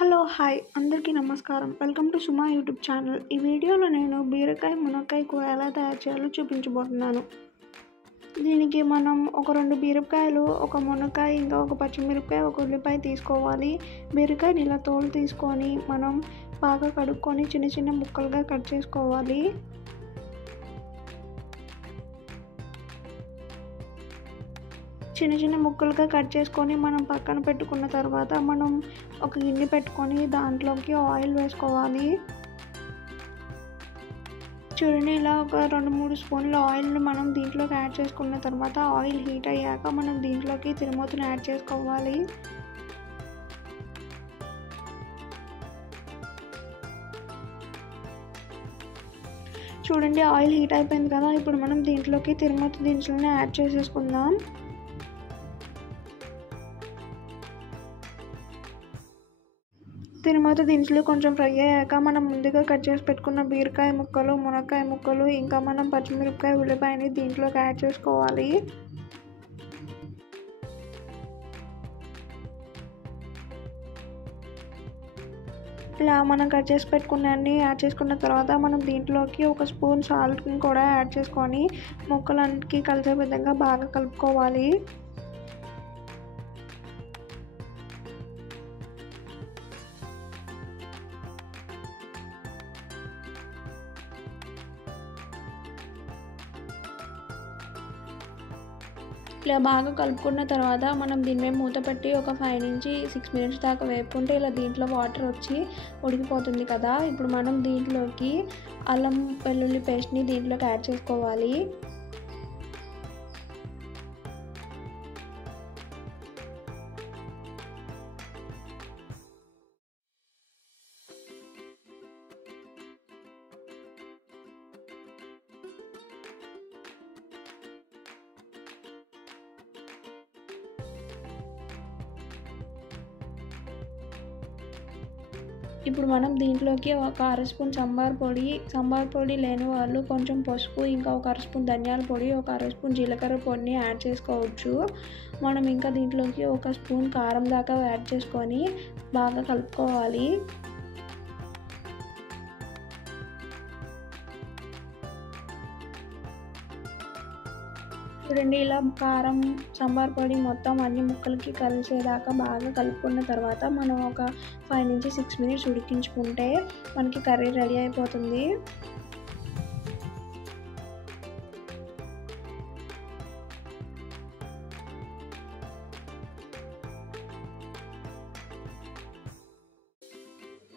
Hello hi అందరికీ నమస్కారం. Welcome to Suma YouTube channel. ఈ వీడియోలో నేను బీరకాయ మునక్కాయ కూర ఎలా తయారు చేయాలో చూపించబోతున్నాను. దీనికి మనం ఒక 2 బీరకాయలు, ఒక మునక్కాయ, ఇంకా ఒక పచ్చిమిరపకాయ, ఒక ఉల్లిపాయ తీసుకోవాలి. బీరకాయని ఇలా తోలు తీసుకొని మనం బాగా కడుక్కొని చిన్న చిన్న ముక్కలుగా కట్ చేసుకోవాలి. చిన్న చిన్న ముక్కలుగా కట్ చేసుకొని మనం పక్కన పెట్టుకున్న తర్వాత మనం ఒక గిన్నె పెట్టుకొని దాంట్లోకి ఆయిల్ వేసుకోవాలి. చూడండి, ఇలా ఒక 2-3 స్పూన్ల ఆయిల్ని మనం దీంట్లోకి యాడ్ చేసుకున్న తర్వాత ఆయిల్ హీట్ అయ్యాక మనం దీంట్లోకి తిరుమూతను యాడ్ చేసుకోవాలి. చూడండి, ఆయిల్ హీట్ అయిపోయింది కదా. ఇప్పుడు మనం దీంట్లోకి తిరుమూత దినుసులను యాడ్ చేసేసుకుందాం. తిరుమూత దినుసులు కొంచెం ఫ్రై అయ్యాక మనం ముందుగా కట్ చేసి పెట్టుకున్న బీరకాయ ముక్కలు, మునక్కాయ ముక్కలు, ఇంకా మనం పచ్చిమిరపకాయ, ఉల్లిపాయని దీంట్లోకి యాడ్ చేసుకోవాలి. ఇలా మనం కట్ చేసి పెట్టుకున్నన్ని యాడ్ చేసుకున్న తర్వాత మనం దీంట్లోకి ఒక స్పూన్ సాల్ట్ని కూడా యాడ్ చేసుకొని ముక్కలన్నిటికీ కలిసే విధంగా బాగా కలుపుకోవాలి. ఇలా బాగా కలుపుకున్న తర్వాత మనం దీని మీద మూత పెట్టి ఒక 5 నుంచి 6 మినిట్స్ దాకా వేపుకుంటే ఇలా దీంట్లో వాటర్ వచ్చి ఉడికిపోతుంది కదా. ఇప్పుడు మనం దీంట్లోకి అల్లం వెల్లుల్లి పేస్ట్ని దీంట్లోకి యాడ్ చేసుకోవాలి. ఇప్పుడు మనం దీంట్లోకి ఒక 1/2 స్పూన్ సాంబార్ పొడి లేని వాళ్ళు కొంచెం పసుపు, ఇంకా ఒక 1/2 స్పూన్ ధనియాల పొడి, ఒక 1/2 స్పూన్ జీలకర్ర పొడిని యాడ్ చేసుకోవచ్చు. మనం ఇంకా దీంట్లోకి ఒక స్పూన్ కారం దాకా యాడ్ చేసుకొని బాగా కలుపుకోవాలి. చూడండి, ఇలా కారం, సాంబార్ పొడి మొత్తం అన్ని ముక్కలకి కలిసేదాకా బాగా కలుపుకున్న తర్వాత మనం ఒక 5 నుంచి 6 మినిట్స్ ఉడికించుకుంటే మనకి కర్రీ రెడీ అయిపోతుంది.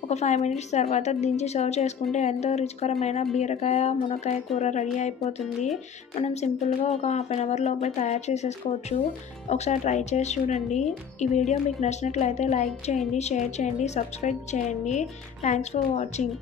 ఒక 5 మినిట్స్ తర్వాత దించి సర్వ్ చేసుకుంటే ఎంతో రుచికరమైన బీరకాయ మునక్కాయ కూర రెడీ అయిపోతుంది. మనం సింపుల్గా ఒక 1/2 అవర్ లోపే తయారు చేసేసుకోవచ్చు. ఒకసారి ట్రై చేసి చూడండి. ఈ వీడియో మీకు నచ్చినట్లయితే లైక్ చేయండి, షేర్ చేయండి, సబ్స్క్రైబ్ చేయండి. Thanks for watching.